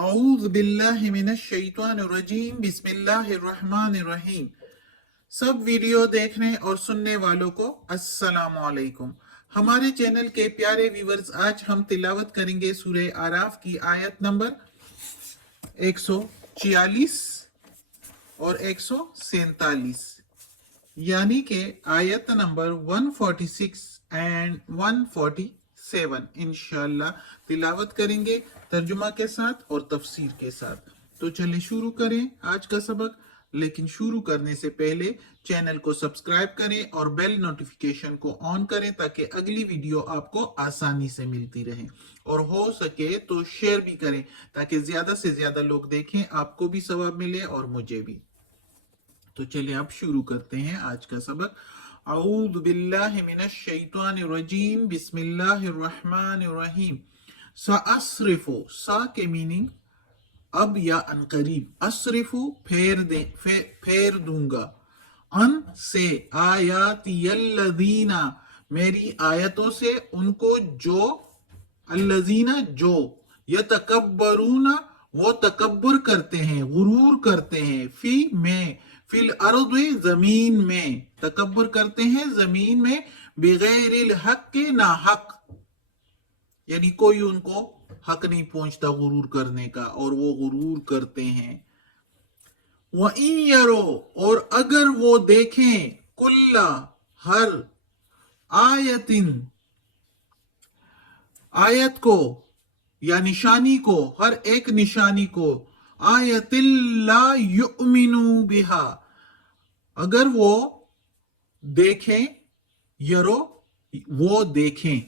औज़ बिल्लाहि मिनश शैतानिर रजीम बिस्मिल्लाहिर रहमानिर रहीम। सब वीडियो देखने और सुनने वालों को अस्सलामु अलैकुम। हमारे चैनल के प्यारे व्यूवर्स, आज हम तिलावत करेंगे सूरह आराफ की आयत नंबर 146 और 147, यानी कि आयत नंबर 146 एंड 147 इंशाल्लाह तिलावत करेंगे तर्जुमा के साथ और तफसीर के साथ। तो चलिए शुरू करें आज का सबक। लेकिन शुरू करने से पहले चैनल को सब्सक्राइब करें और बेल नोटिफिकेशन को ऑन करें ताकि अगली वीडियो आपको आसानी से मिलती रहे, और हो सके तो शेयर भी करें ताकि ज्यादा से ज्यादा लोग देखें, आपको भी सवाब मिले और मुझे भी। तो चलिए आप शुरू करते हैं आज का सबक। औज़ु बिल्लाहि मिनश शैतानिर रजीम बिस्मिल्लाहिर रहमानिर रहीम। सअस्रिफु, सा के मीनिंग अब या अनकरीब, अस्रिफु फेर दूंगा, अन से, आयातियल्लज़ीना मेरी आयतों से, उनको जो, अल्लज़ीना जो, यतकब्बरूना वो तकब्बुर करते हैं, गुरूर करते हैं, फी में, फिल अर्द जमीन में, तकब्बुर करते हैं जमीन में, बिगैरिल हक के ना हक, यानी कोई उनको हक नहीं पहुंचता गुरूर करने का और वो गुरूर करते हैं। वइन यरो और अगर वो देखें, कुल्ला हर, आयतिन आयत को या निशानी को, हर एक निशानी को, आयतिल्ला युमिनु बिहा अगर वो देखें, यरो वो देखें,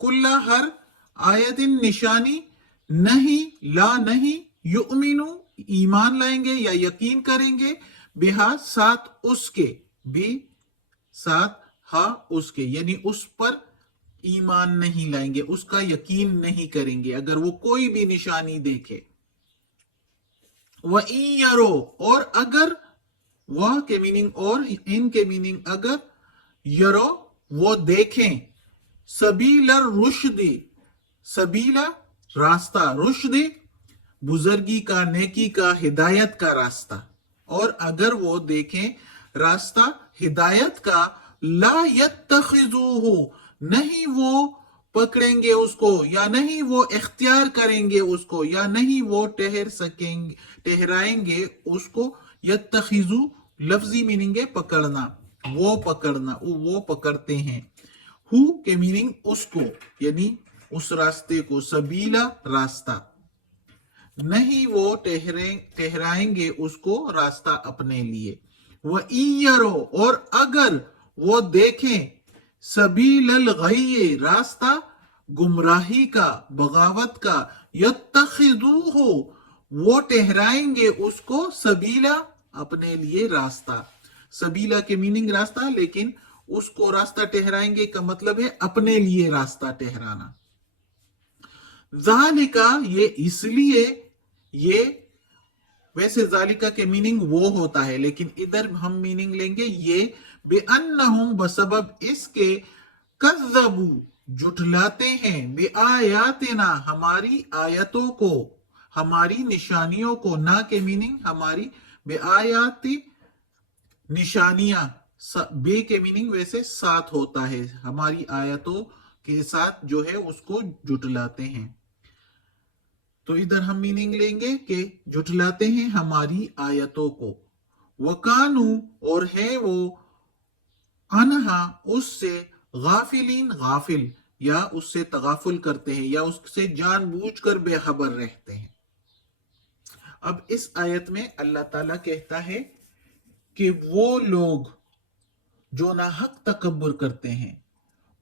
कुल्ला हर, आयतिन निशानी, नहीं ला नहीं, युमिनु ईमान लाएंगे या यकीन करेंगे, बिहा साथ उसके, भी साथ हा उसके, यानी उस पर ईमान नहीं लाएंगे, उसका यकीन नहीं करेंगे अगर वो कोई भी निशानी देखे। वइन यरो और अगर, वह के मीनिंग और, इन के मीनिंग अगर, यरो वो देखें, सबीला रुश्दी, सबीला रास्ता, रुश्दी बुजुर्गी का, नेकी का, हिदायत का रास्ता, और अगर वो देखें रास्ता हिदायत का, ला यत्तखिजुहु नहीं वो पकड़ेंगे उसको, या नहीं वो इख्तियार करेंगे उसको, या नहीं वो ठहराएंगे उसको। यत्तखिजु लफ्जी मीनिंग है पकड़ना, वो पकड़ना, वो पकड़ते हैं। हु के मीनिंग उसको, यानी उस रास्ते को, सबीला रास्ता, नहीं वो ठहराएंगे उसको रास्ता अपने लिए। वह ईयरो और अगर वो देखें, सबीलल गय्य रास्ता गुमराही का, बगावत का, यत्तखिजुहु वो ठहराएंगे उसको, सबीला अपने लिए रास्ता। सबीला के मीनिंग रास्ता, लेकिन उसको रास्ता ठहराएंगे का मतलब है अपने लिए रास्ता ठहराना। जालिका ये इसलिए, ये वैसे जालिका के मीनिंग वो होता है, लेकिन इधर हम मीनिंग लेंगे ये, बेअन्नहुम बसबब इसके, कज़्ज़बू जुटलाते हैं, बेआयातिना हमारी आयतों को, हमारी निशानियों को, ना के मीनिंग हमारी, बेआयाती निशानियां, बे के मीनिंग वैसे साथ होता है, हमारी आयतों के साथ जो है उसको जुटलाते हैं। तो इधर हम मीनिंग लेंगे कि जुटलाते हैं हमारी आयतों को। वकानू और है वो, अनहा उससे, गाफिलीन गाफिल या उससे तगाफुल करते हैं या उससे जानबूझकर बेखबर रहते हैं। अब इस आयत में अल्लाह ताला कहता है कि वो लोग जो नाहक तकब्बुर करते हैं,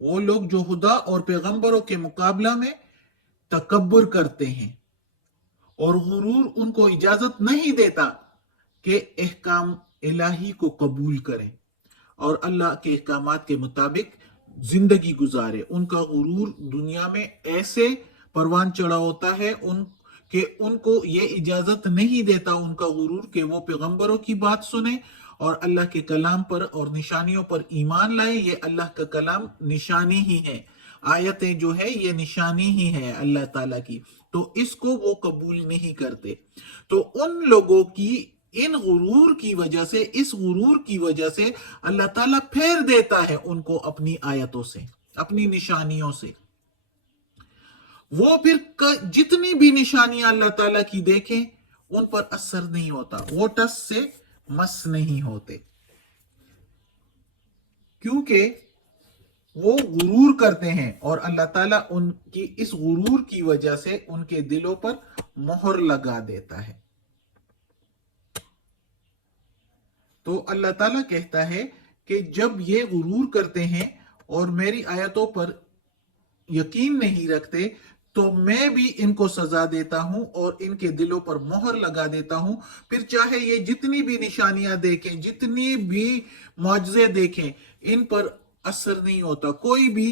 वो लोग जो खुदा और पैगंबरों के मुकाबला में तकब्बुर करते हैं और गुरूर उनको इजाजत नहीं देता कि अहकाम इलाही को कबूल करें और अल्लाह के अहकामात के मुताबिक जिंदगी गुजारे। उनका गुरूर दुनिया में ऐसे परवान चढ़ा होता है उनको ये इजाजत नहीं देता, उनका गुरूर, कि वो पैगंबरों की बात सुने और अल्लाह के कलाम पर और निशानियों पर ईमान लाए। ये अल्लाह का कलाम निशानी ही है, आयतें जो है ये निशानी ही है अल्लाह ताला की। تو इसको वो कबूल नहीं करते। तो उन लोगों की इन गुरूर की वजह से, इस गुरूर की वजह से अल्लाह ताला फेर देता है उनको अपनी आयतों से, अपनी निशानियों से। वो फिर जितनी भी निशानियां अल्लाह ताला की देखें उन पर असर नहीं होता, वो टस से मस नहीं होते, क्योंकि वो गुरूर करते हैं और अल्लाह ताला उनकी इस गुरूर की वजह से उनके दिलों पर मोहर लगा देता है। तो अल्लाह ताला कहता है कि जब ये गुरूर करते हैं और मेरी आयतों पर यकीन नहीं रखते तो मैं भी इनको सजा देता हूं और इनके दिलों पर मोहर लगा देता हूं। फिर चाहे ये जितनी भी निशानियां देखें, जितनी भी मुआजिजे देखें, इन पर असर नहीं होता। कोई भी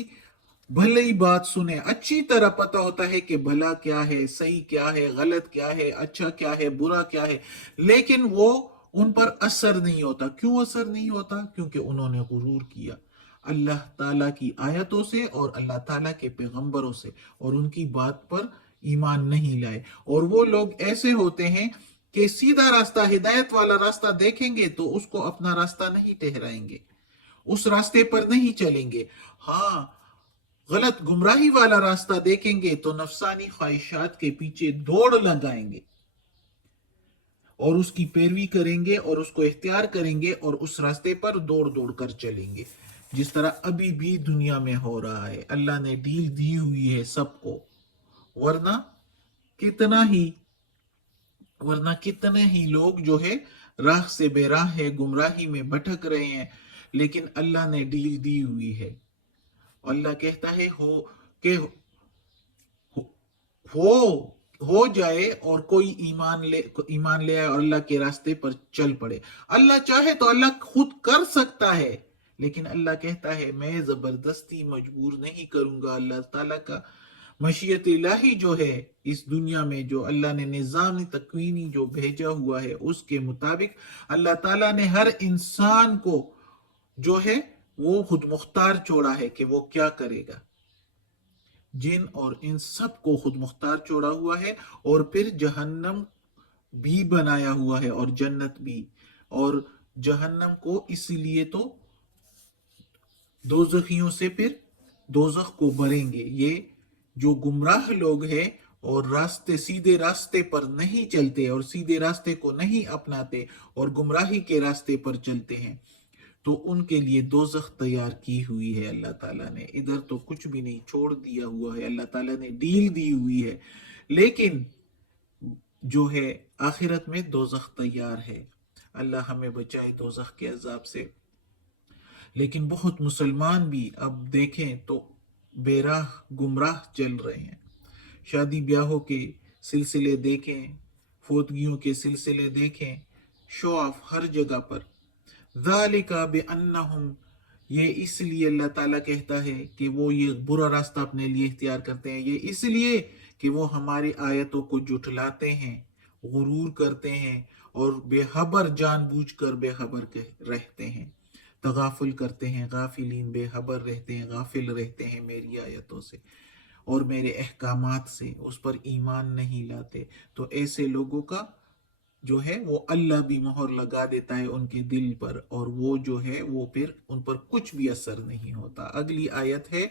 भले ही बात सुने, अच्छी तरह पता होता है कि भला क्या है, सही क्या है, गलत क्या है, अच्छा क्या है, बुरा क्या है, लेकिन वो उन पर असर नहीं होता। क्यों असर नहीं होता? क्योंकि उन्होंने गुरूर किया अल्लाह ताला की आयतों से और अल्लाह ताला के पैगंबरों से, और उनकी बात पर ईमान नहीं लाए। और वो लोग ऐसे होते हैं कि सीधा रास्ता, हिदायत वाला रास्ता देखेंगे तो उसको अपना रास्ता नहीं ठहराएंगे, उस रास्ते पर नहीं चलेंगे। हाँ, गलत गुमराही वाला रास्ता देखेंगे तो नफसानी ख्वाहिशात के पीछे दौड़ लगाएंगे और उसकी पैरवी करेंगे और उसको इख्तियार करेंगे और उस रास्ते पर दौड़ दौड़ कर चलेंगे, जिस तरह अभी भी दुनिया में हो रहा है। अल्लाह ने डील दी हुई है सबको, वरना कितने ही लोग जो है राह से बेराह है, गुमराही में भटक रहे हैं, लेकिन अल्लाह ने डील दी हुई है। अल्लाह कहता है हो जाए और कोई ईमान ले आए और अल्लाह के रास्ते पर चल पड़े। अल्लाह चाहे तो अल्लाह खुद कर सकता है, लेकिन अल्लाह कहता है मैं जबरदस्ती मजबूर नहीं करूंगा। अल्लाह ताला का मशीयत इलाही जो है इस दुनिया में, जो अल्लाह ने निज़ाम तकवीनी जो भेजा हुआ है, उसके मुताबिक अल्लाह ताला ने हर इंसान को जो है वो खुद मुख्तार छोड़ा है कि वो क्या करेगा। जिन और इन सब को खुद मुख्तार छोड़ा हुआ है, और फिर जहन्नम भी बनाया हुआ है और जन्नत भी। और जहन्नम को इसलिए तो दोज़खियों से फिर दोज़ख को भरेंगे। ये जो गुमराह लोग हैं और सीधे रास्ते पर नहीं चलते और सीधे रास्ते को नहीं अपनाते और गुमराही के रास्ते पर चलते हैं, तो उनके लिए दोज़ख तैयार की हुई है अल्लाह ताला ने। इधर तो कुछ भी नहीं, छोड़ दिया हुआ है, अल्लाह ताला ने डील दी हुई है। लेकिन जो है आखिरत में दोज़ख तैयार है। अल्लाह हमें बचाए दोज़ख के अजाब से। लेकिन बहुत मुसलमान भी अब देखें तो बेराह गुमराह चल रहे हैं। शादी ब्याहों के सिलसिले देखें, फोतगियों के सिलसिले देखें, शो ऑफ हर जगह पर। ज़ालिका बिअन्नहुम, ये इसलिए अल्लाह ताला कहता है कि वो ये बुरा रास्ता अपने लिए इख्तियार करते हैं, ये इसलिए कि वो हमारी आयतों को जुटलाते हैं, गुरूर करते हैं और बेखबर, जानबूझकर बेखबर रहते हैं, तगाफुल करते हैं, गाफिलीन बेखबर रहते हैं, गाफिल रहते हैं मेरी आयतों से और मेरे अहकामात से, उस पर ईमान नहीं लाते। तो ऐसे लोगों का जो है वो अल्लाह भी मोहर लगा देता है उनके दिल पर, और वो जो है वो फिर उन पर कुछ भी असर नहीं होता। अगली आयत है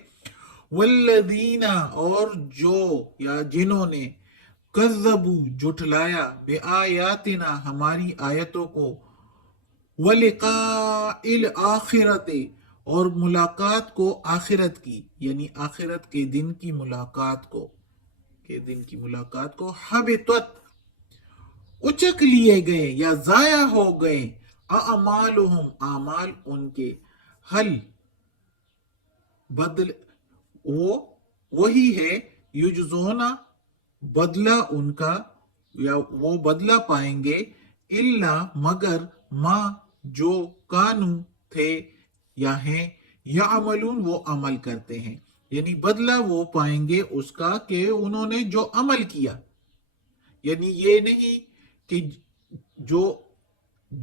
वल्लदीना, और जो या जिन्होंने कज़्ज़बू जुटलाया बेआयातिना हमारी आयतों को, वलिकाइल आखिरते, और मुलाकात को आखिरत की, यानी आखिरत के दिन की मुलाकात को हबितत उचक लिए गए या जाया हो गए, अमालुहुम आमाल उनके, हल बदल वही है, युजज़ोना बदला उनका, या वो बदला पाएंगे, इल्ला मगर, मा जो, कानू थे या हैं, या अमलून वो अमल करते हैं, यानी बदला वो पाएंगे उसका कि उन्होंने जो अमल किया। यानी ये नहीं कि जो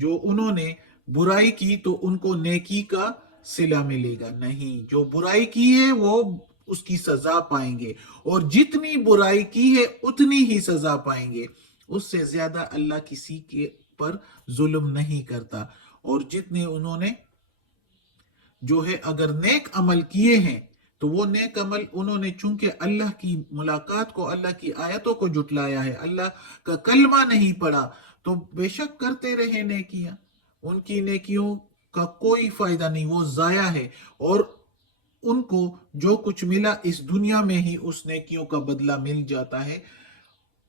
उन्होंने बुराई की तो उनको नेकी का सिला मिलेगा, नहीं, जो बुराई की है वो اس کی سزا پائیں گے، اور جتنی برائی کی ہے اتنی ہی سزا پائیں گے، اس سے زیادہ اللہ کسی کے پر ظلم نہیں کرتا۔ اور جتنے انہوں نے جو ہے اگر نیک عمل کیے ہیں تو وہ نیک عمل انہوں نے چونکہ اللہ کی ملاقات کو، اللہ کی آیتوں کو جٹلایا ہے، اللہ کا کلمہ نہیں پڑھا، تو بے شک کرتے رہے نیکیاں، ان کی نیکیوں کا کوئی فائدہ نہیں، وہ ضائع ہے، اور ان کو جو کچھ ملا اس دنیا میں ہی اس نیکیوں کا بدلہ مل جاتا ہے،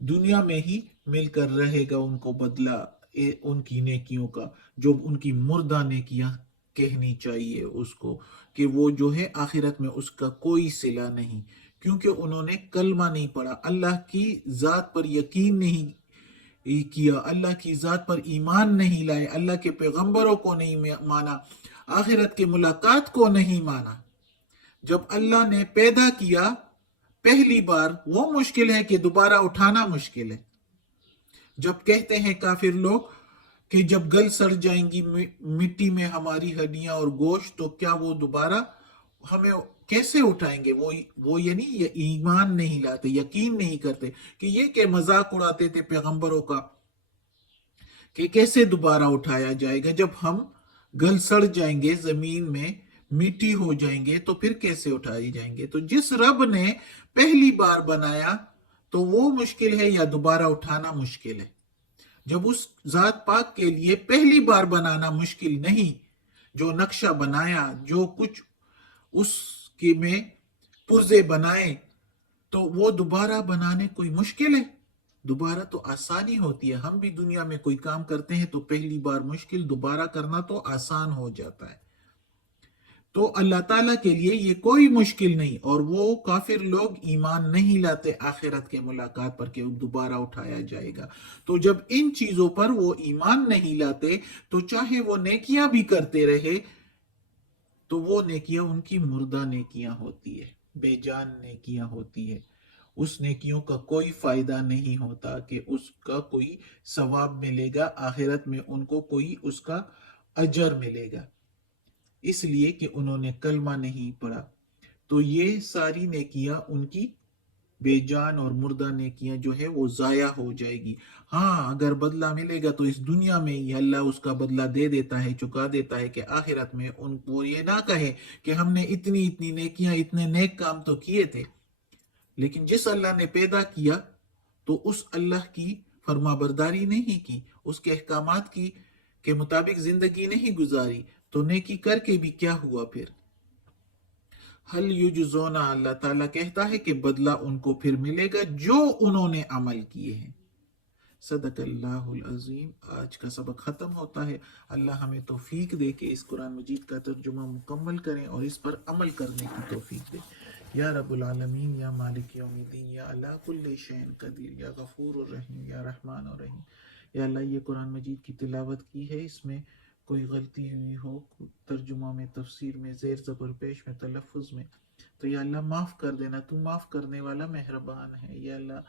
دنیا میں ہی مل کر رہے گا ان کو بدلہ ان کی نیکیوں کا، جو ان کی مردہ نیکیاں کہنی چاہیے اس کو، کہ وہ جو ہے آخرت میں اس کا کوئی صلہ نہیں، کیونکہ انہوں نے کلمہ نہیں پڑھا، اللہ کی ذات پر یقین نہیں کیا، اللہ کی ذات پر ایمان نہیں لائے، اللہ کے پیغمبروں کو نہیں مانا، آخرت کے ملاقات کو نہیں مانا۔ جب اللہ نے پیدا کیا پہلی بار، وہ مشکل ہے کہ دوبارہ اٹھانا مشکل ہے۔ جب کہتے ہیں کافر لوگ کہ جب گل سڑ جائیں گی مٹی میں ہماری ہڈیاں اور گوشت، تو کیا وہ دوبارہ ہمیں کیسے اٹھائیں گے؟ وہ یعنی یہ ایمان نہیں لاتے، یقین نہیں کرتے، کہ یہ کہ مذاق اڑاتے تھے پیغمبروں کا کہ کیسے دوبارہ اٹھایا جائے گا، جب ہم گل سڑ جائیں گے زمین میں مٹی ہو جائیں گے تو پھر کیسے اٹھائے جائیں گے؟ تو جس رب نے پہلی بار بنایا تو وہ مشکل ہے یا دوبارہ اٹھانا مشکل ہے؟ جب اس ذات پاک کے لیے پہلی بار بنانا مشکل نہیں، جو نقشہ بنایا، جو کچھ اس کے میں پرزے بنائے، تو وہ دوبارہ بنانے کوئی مشکل ہے؟ دوبارہ تو آسانی ہوتی ہے، ہم بھی دنیا میں کوئی کام کرتے ہیں تو پہلی بار مشکل، دوبارہ کرنا تو آسان ہو جاتا ہے۔ تو اللہ تعالیٰ کے لیے یہ کوئی مشکل نہیں، اور وہ کافر لوگ ایمان نہیں لاتے آخرت کے ملاقات پر کہ دوبارہ اٹھایا جائے گا۔ تو جب ان چیزوں پر وہ ایمان نہیں لاتے تو چاہے وہ نیکیاں بھی کرتے رہے تو وہ نیکیاں ان کی مردہ نیکیاں ہوتی ہے، بے جان نیکیاں ہوتی ہے، اس نیکیوں کا کوئی فائدہ نہیں ہوتا کہ اس کا کوئی ثواب ملے گا آخرت میں، ان کو کوئی اس کا اجر ملے گا، اس لیے کہ انہوں نے کلمہ نہیں پڑھا۔ تو یہ ساری نیکیاں ان کی بے جان اور مردہ نیکیاں جو ہے وہ ضائع ہو جائے گی۔ ہاں اگر بدلہ ملے گا تو اس دنیا میں ہی اللہ اس کا بدلہ دے دیتا ہے، چکا دیتا ہے، کہ آخرت میں ان کو یہ نہ کہے کہ ہم نے اتنی اتنی نیکیاں، اتنے نیک کام تو کیے تھے، لیکن جس اللہ نے پیدا کیا تو اس اللہ کی فرما برداری نہیں کی، اس کے احکامات کی کے مطابق زندگی نہیں گزاری، تو نیکی کر کے بھی کیا ہوا پھر؟ حل یجزون، اللہ تعالیٰ کہتا ہے کہ بدلہ ان کو پھر ملے گا جو انہوں نے عمل کیے ہیں۔ صدق اللہ العظیم۔ آج کا سبق ختم ہوتا ہے، اللہ ہمیں توفیق دے کہ اس قرآن مجید کا ترجمہ مکمل کریں اور اس پر عمل کرنے کی توفیق دے۔ یا رب العالمین، یا مالک یوم الدین، یا علی کل شیء قدیر، یا غفور الرحیم، یا رحمان الرحیم۔ یا اللہ یہ قرآن مجید کی تلاوت کی ہے، اس میں کوئی غلطی ہوئی ہو ترجمہ میں، تفسیر میں، زیر زبر پیش میں، تلفظ میں، تو یا اللہ معاف کر دینا، تو معاف کرنے والا مہربان ہے۔ یا اللہ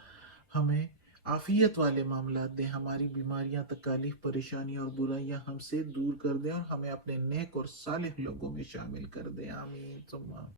ہمیں عافیت والے معاملات دیں، ہماری بیماریاں، تکالیف، پریشانیاں اور برائیاں ہم سے دور کر دیں، اور ہمیں اپنے نیک اور صالح لوگوں میں شامل کر دیں، آمین ثم آمین۔